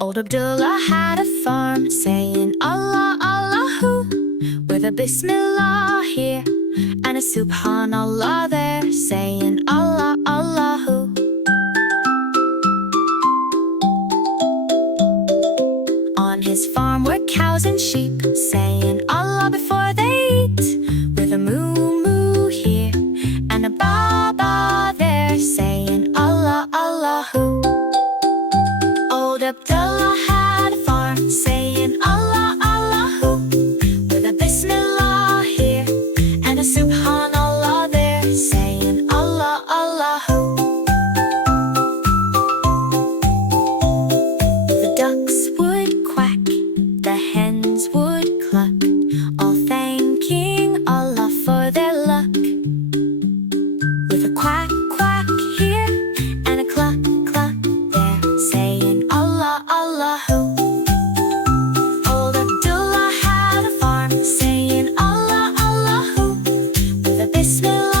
Old Abdullah had a farm, saying Allah, Allahu, with a Bismillah here and a SubhanAllah there, saying Allah, Allahu. On his farm were cows and sheep, saying Allah before they eat, with a moo-moo here and a baa-baa there, saying Allah, Allahu. Old Abdullah had a farm, saying Allah, Allahu, with a Bismillah here and a SubhanAllah there, saying Allah, Allahu. The ducks would quack, the hens would cluck, all thanking Allah for their luck, with a quack-quack here and a cluck-cluck there, saying Allah, Allahu. Old Abdullah had a farm, saying Allah, Allahu, with a Bismillah